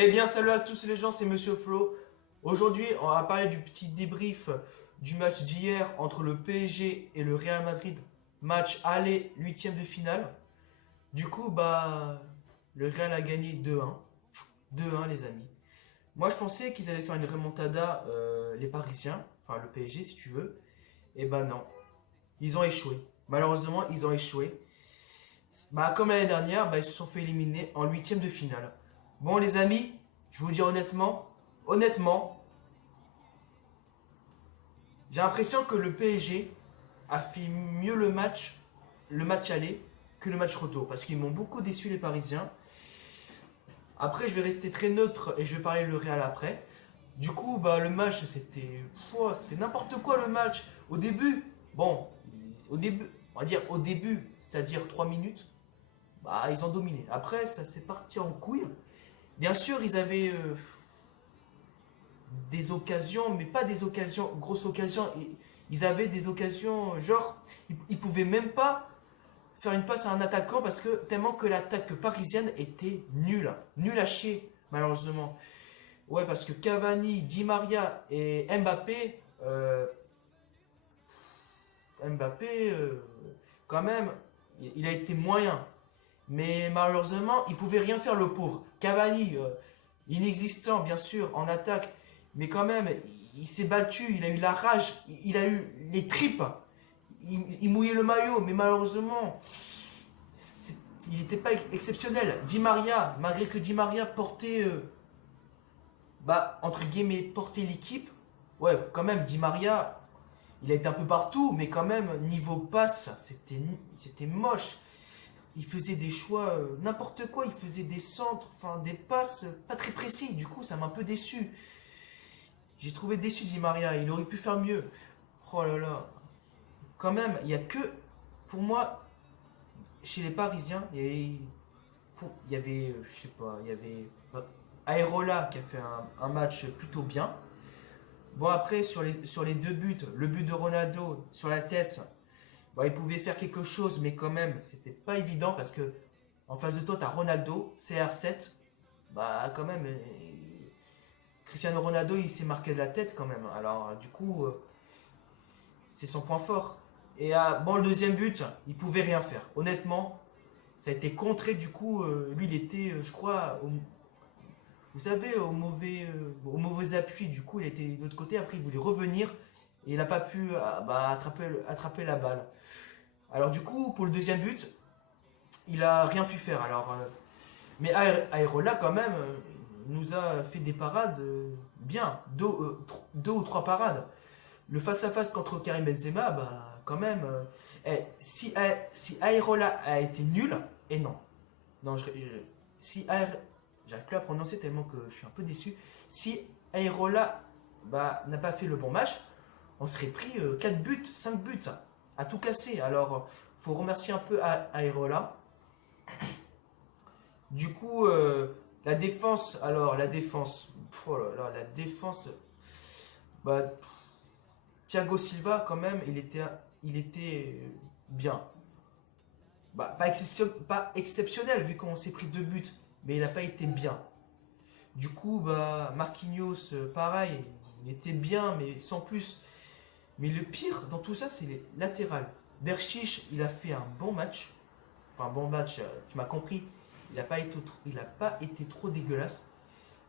Eh bien, salut à tous les gens, c'est Monsieur Flo. Aujourd'hui, on va parler du petit débrief du match d'hier entre le PSG et le Real Madrid. Match aller, huitième de finale. Du coup, le Real a gagné 2-1. 2-1, les amis. Moi, je pensais qu'ils allaient faire une remontada, les Parisiens, enfin le PSG si tu veux. Et non, ils ont échoué. Malheureusement, ils ont échoué. Comme l'année dernière, ils se sont fait éliminer en huitième de finale. Bon, les amis, je vous dis honnêtement, j'ai l'impression que le PSG a fait mieux le match aller, que le match retour. Parce qu'ils m'ont beaucoup déçu, les Parisiens. Après, je vais rester très neutre et je vais parler le Real après. Du coup, le match, c'était n'importe quoi le match. Au début, on va dire au début, c'est-à-dire 3 minutes, ils ont dominé. Après, ça s'est parti en couille. Bien sûr, ils avaient des occasions, mais pas des occasions, grosses occasions. Ils avaient des occasions, genre, ils pouvaient même pas faire une passe à un attaquant parce que tellement que l'attaque parisienne était nulle. Nulle à chier, malheureusement. Ouais, parce que Cavani, Di Maria et Mbappé, quand même, il a été moyen. Mais malheureusement, il pouvait rien faire le pauvre. Cavani, inexistant bien sûr en attaque, mais quand même, il s'est battu, il a eu la rage, il a eu les tripes. Il mouillait le maillot, mais malheureusement, il n'était pas exceptionnel. Di Maria, malgré que Di Maria portait, entre guillemets, portait l'équipe, ouais, quand même, Di Maria, il a été un peu partout, mais quand même, niveau passe, c'était moche. Il faisait des choix, n'importe quoi, il faisait des centres, enfin des passes pas très précis. Du coup, ça m'a un peu déçu. J'ai trouvé déçu Di Maria, il aurait pu faire mieux. Oh là là. Quand même, il y a que, pour moi, chez les Parisiens, je sais pas, il y avait Areola qui a fait un match plutôt bien. Bon, après, sur les deux buts, le but de Ronaldo sur la tête, il pouvait faire quelque chose, mais quand même, c'était pas évident parce que en face de toi, tu as Ronaldo, CR7. Quand même, Cristiano Ronaldo, il s'est marqué de la tête quand même. Alors, du coup, c'est son point fort. Et le deuxième but, il pouvait rien faire. Honnêtement, ça a été contré. Du coup, lui, il était, je crois, vous savez, au mauvais appui. Du coup, il était de l'autre côté. Après, il voulait revenir et il n'a pas pu attraper la balle. Alors, du coup, pour le deuxième but, il a rien pu faire. Alors, mais Areola, quand même, nous a fait des parades bien. Deux ou trois parades. Le face-à-face contre Karim Benzema, quand même. Si Areola a été nul, et non. Non, si j'arrive plus à prononcer tellement que je suis un peu déçu. Si Areola n'a pas fait le bon match, on serait pris 4 buts, 5 buts, à tout casser. Alors, faut remercier un peu Areola. Du coup, la défense, oh là là, la défense, Thiago Silva, quand même, il était bien. Pas exceptionnel, vu qu'on s'est pris 2 buts, mais il n'a pas été bien. Du coup, Marquinhos, pareil, il était bien, mais sans plus. Mais le pire dans tout ça, c'est les latérales. Berchiche, il a fait un bon match. Enfin, bon match, tu m'as compris. Il n'a pas été trop dégueulasse.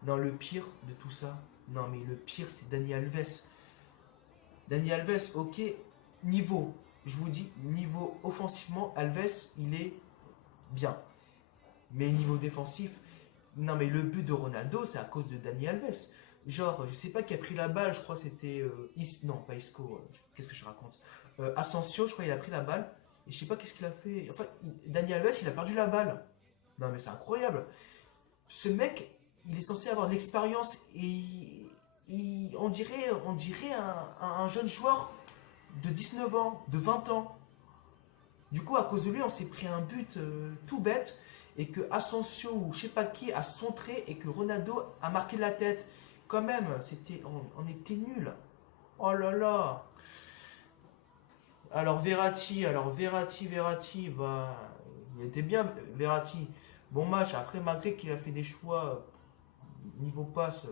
Non, le pire de tout ça, non, mais le pire, c'est Dani Alves. Dani Alves, ok, je vous dis, niveau offensivement, Alves, il est bien. Mais niveau défensif, non, mais le but de Ronaldo, c'est à cause de Dani Alves. Genre, je sais pas qui a pris la balle, je crois que c'était non, pas Isco, qu'est-ce que je raconte, Asensio, je crois qu'il a pris la balle, et je sais pas qu'est-ce qu'il a fait. Enfin, Dani Alves, il a perdu la balle. Non, mais c'est incroyable. Ce mec, il est censé avoir de l'expérience et on dirait un jeune joueur de 19 ans, de 20 ans. Du coup, à cause de lui, on s'est pris un but tout bête et que Asensio ou je sais pas qui a centré et que Ronaldo a marqué la tête. Quand même, on était nuls. Oh là là. Alors Verratti, il était bien Verratti. Bon match. Après, malgré qu'il a fait des choix niveau passe,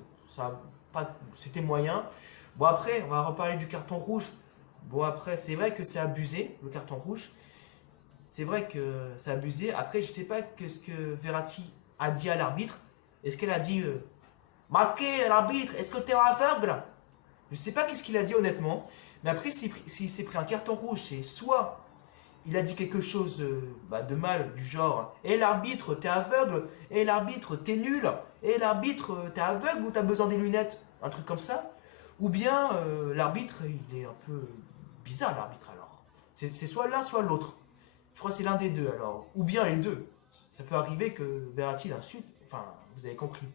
c'était moyen. Bon, après, on va reparler du carton rouge. Bon, après, c'est vrai que c'est abusé, le carton rouge. C'est vrai que c'est abusé. Après, je sais pas ce que Verratti a dit à l'arbitre. Est-ce qu'elle a dit marqué l'arbitre, est-ce que tu es aveugle? Je sais pas qu'est-ce qu'il a dit honnêtement. Mais après, s'il s'est pris un carton rouge, c'est soit il a dit quelque chose de mal, du genre l'arbitre, t'es aveugle, l'arbitre, t'es nul, l'arbitre, t'es aveugle ou t'as besoin des lunettes, un truc comme ça. Ou bien l'arbitre, il est un peu bizarre, l'arbitre alors. C'est soit l'un, soit l'autre. Je crois que c'est l'un des deux alors. Ou bien les deux. Ça peut arriver que Verratti l'insulte. Enfin, vous avez compris.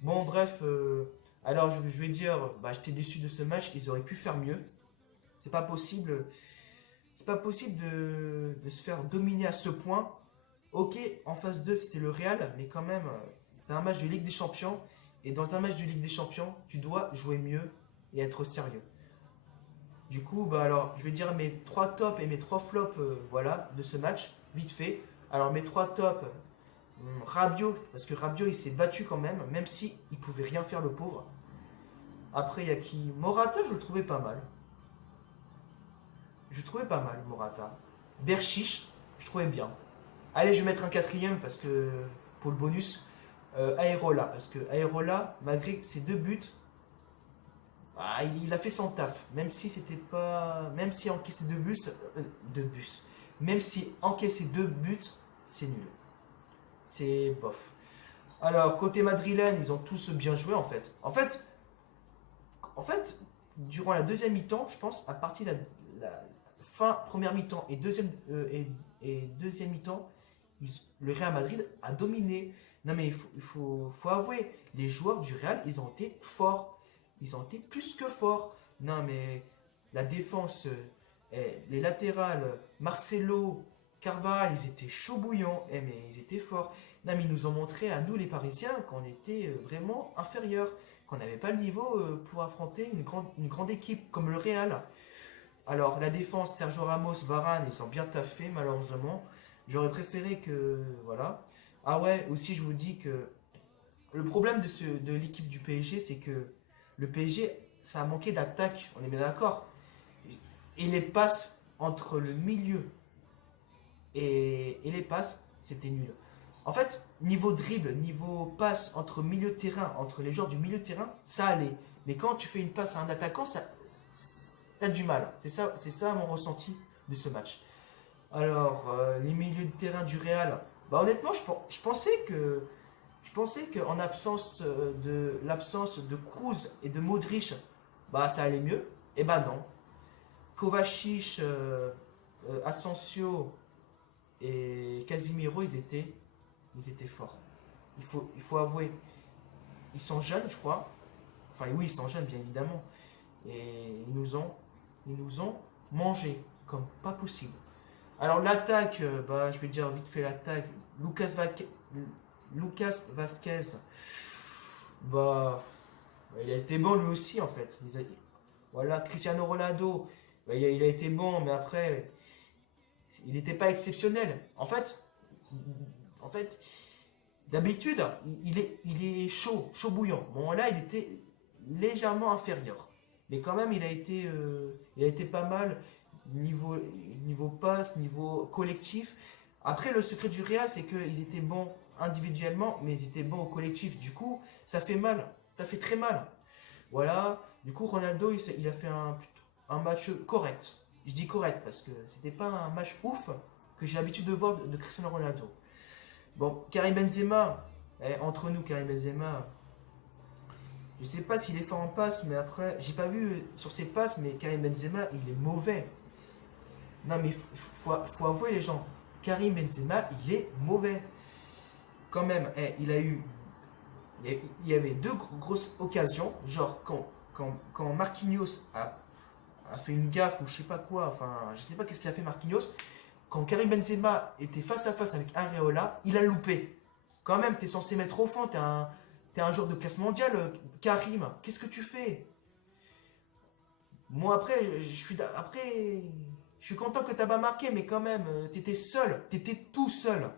Bon, bref. Alors, je vais dire, j'étais déçu de ce match. Ils auraient pu faire mieux. C'est pas possible. C'est pas possible de se faire dominer à ce point. Ok, en phase 2, c'était le Real. Mais quand même, c'est un match de Ligue des Champions. Et dans un match de Ligue des Champions, tu dois jouer mieux et être sérieux. Du coup, alors, je vais dire mes 3 tops et mes 3 flops voilà, de ce match, vite fait. Alors, mes 3 tops, Rabiot, parce que Rabiot, il s'est battu quand même si il pouvait rien faire, le pauvre. Après, il y a qui? Morata, je le trouvais pas mal. Je le trouvais pas mal, Morata. Berchiche, je trouvais bien. Allez, je vais mettre un quatrième parce que pour le bonus. Aérola, parce que Aérola, malgré ses 2 buts, il a fait son taf, même si c'était pas, même si encaissé 2 buts, même si encaissé 2 buts, c'est nul, c'est bof. Alors côté madrilène, ils ont tous bien joué en fait. En fait, durant la deuxième mi-temps, je pense à partir de la fin première mi-temps et deuxième mi-temps, le Real Madrid a dominé. Non mais il faut avouer, les joueurs du Real, ils ont été forts. Ils ont été plus que forts. Non mais la défense, les latérales, Marcelo, Carvajal, ils étaient chauds bouillants. Mais ils étaient forts. Non mais ils nous ont montré à nous les Parisiens qu'on était vraiment inférieurs. Qu'on n'avait pas le niveau pour affronter une grande équipe comme le Real. Alors la défense, Sergio Ramos, Varane, ils sont bien taffés malheureusement. J'aurais préféré que... Voilà. Ah ouais, aussi je vous dis que le problème de l'équipe du PSG, c'est que le PSG, ça a manqué d'attaque, on est bien d'accord. Et les passes entre le milieu et les passes, c'était nul. En fait, niveau dribble, niveau passe entre milieu de terrain, entre les joueurs du milieu de terrain, ça allait. Mais quand tu fais une passe à un attaquant, t'as du mal. C'est ça mon ressenti de ce match. Alors, les milieux de terrain du Real, honnêtement, je pensais qu'en l'absence de Kroos et de Modric, ça allait mieux. Et non. Kovacic, Asensio et Casemiro, ils étaient forts. Il faut avouer. Ils sont jeunes, je crois. Enfin, oui, ils sont jeunes, bien évidemment. Et ils nous ont mangé comme pas possible. Alors l'attaque, je vais dire vite fait l'attaque. Lucas Vasquez, il a été bon lui aussi en fait. Voilà, Cristiano Ronaldo, il a été bon, mais après, il n'était pas exceptionnel. En fait, d'habitude, il est chaud bouillant. Bon là, il était légèrement inférieur, mais quand même, il a été pas mal. Niveau passe, niveau collectif. Après, le secret du Real, c'est qu'ils étaient bons individuellement, mais ils étaient bons au collectif. Du coup, ça fait mal. Ça fait très mal. Voilà. Du coup, Ronaldo, il a fait un match correct. Je dis correct parce que c'était pas un match ouf que j'ai l'habitude de voir de Cristiano Ronaldo. Bon, Karim Benzema, entre nous, Karim Benzema, je sais pas s'il est fort en passe, mais après, j'ai pas vu sur ses passes, mais Karim Benzema, il est mauvais. Non mais faut avouer les gens, Karim Benzema, il est mauvais. Quand même, il y avait 2 grosses occasions, genre quand Marquinhos a fait une gaffe ou je sais pas quoi, enfin je sais pas qu'est-ce qu'il a fait Marquinhos, quand Karim Benzema était face à face avec Areola, il a loupé. Quand même, t'es censé mettre au fond, t'es un joueur de classe mondiale, Karim, qu'est-ce que tu fais? Moi après, je suis content que tu n'as pas marqué, mais quand même, tu étais seul, tu étais tout seul.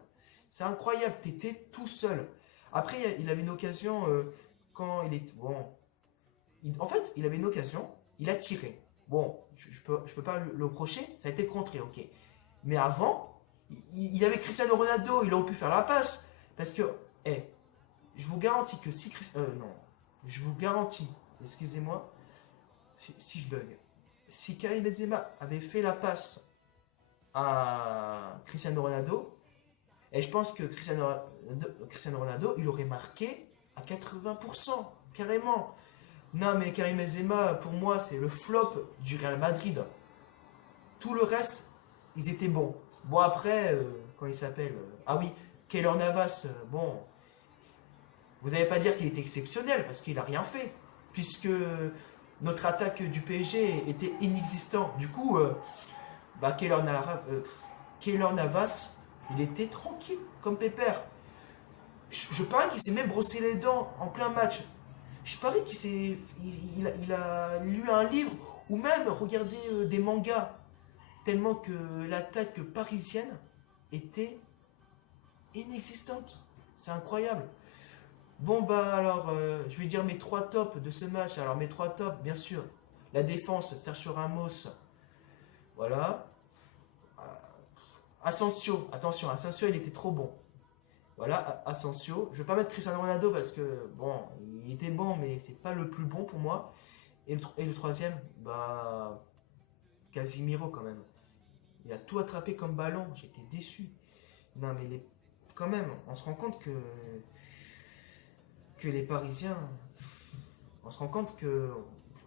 C'est incroyable, tu étais tout seul. Après, il avait une occasion quand il est... Bon, en fait, il avait une occasion, il a tiré. Bon, je peux pas le reprocher, ça a été contré, ok. Mais avant, il avait Cristiano Ronaldo, il aurait pu faire la passe. Parce que, je vous garantis que si non, je vous garantis, excusez-moi, si je bug. Si Karim Benzema avait fait la passe à Cristiano Ronaldo, et je pense que Cristiano Ronaldo, il aurait marqué à 80%, carrément. Non, mais Karim Benzema, pour moi, c'est le flop du Real Madrid. Tout le reste, ils étaient bons. Bon, après, quand il s'appelle... ah oui, Keylor Navas, bon... Vous n'allez pas dire qu'il était exceptionnel, parce qu'il n'a rien fait. Puisque notre attaque du PSG était inexistant. Du coup, Keylor Navas, il était tranquille, comme pépère. Je parie qu'il s'est même brossé les dents en plein match. Je parie il a lu un livre ou même regardé des mangas. Tellement que l'attaque parisienne était inexistante. C'est incroyable. Bon, alors, je vais dire mes 3 tops de ce match. Alors, mes 3 tops, bien sûr. La défense, Sergio Ramos. Voilà. Asensio, attention, Asensio, il était trop bon. Voilà, Asensio. Je ne vais pas mettre Cristiano Ronaldo parce que, bon, il était bon, mais c'est pas le plus bon pour moi. Et le troisième, Casimiro quand même. Il a tout attrapé comme ballon, j'étais déçu. Non, mais quand même, on se rend compte que les Parisiens, on se rend compte que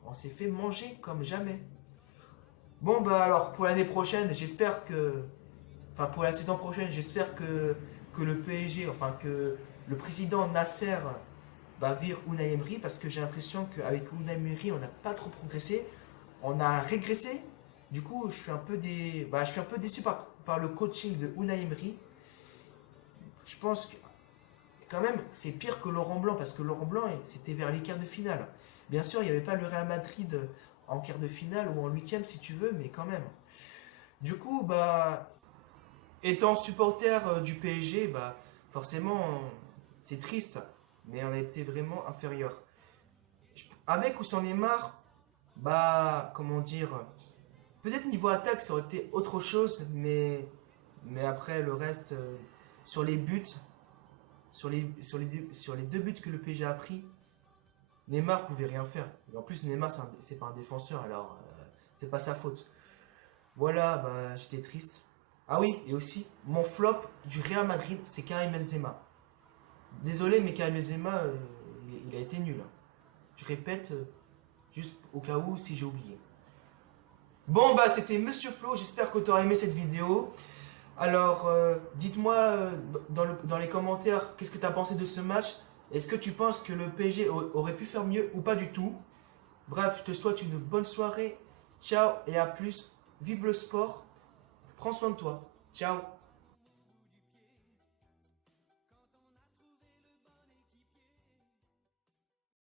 on s'est fait manger comme jamais. Bon, alors, pour l'année prochaine, j'espère que... Enfin, pour la saison prochaine, j'espère que le PSG, enfin, que le président Nasser vire Unai Emery, parce que j'ai l'impression qu'avec Unai Emery, on n'a pas trop progressé. On a régressé. Du coup, je suis un peu déçu par le coaching de Unai Emery. Je pense que quand même, c'est pire que Laurent Blanc, parce que Laurent Blanc, c'était vers les quarts de finale. Bien sûr, il n'y avait pas le Real Madrid en quart de finale ou en huitième, si tu veux, mais quand même. Du coup, étant supporter du PSG, forcément, c'est triste, mais on a été vraiment inférieur. Avec ou sans Neymar, comment dire, peut-être niveau attaque, ça aurait été autre chose, mais après, le reste, sur les buts, sur les 2 buts que le PSG a pris, Neymar pouvait rien faire. Et en plus, Neymar, c'est pas un défenseur, alors c'est pas sa faute. Voilà, j'étais triste. Ah oui, et aussi, mon flop du Real Madrid, c'est Karim Benzema. Désolé, mais Karim Benzema, il a été nul. Je répète, juste au cas où, si j'ai oublié. Bon, c'était Monsieur Flo, j'espère que tu auras aimé cette vidéo. Alors, dites-moi dans les commentaires, qu'est-ce que tu as pensé de ce match? Est-ce que tu penses que le PSG aurait pu faire mieux ou pas du tout? Bref, je te souhaite une bonne soirée. Ciao et à plus. Vive le sport. Prends soin de toi. Ciao.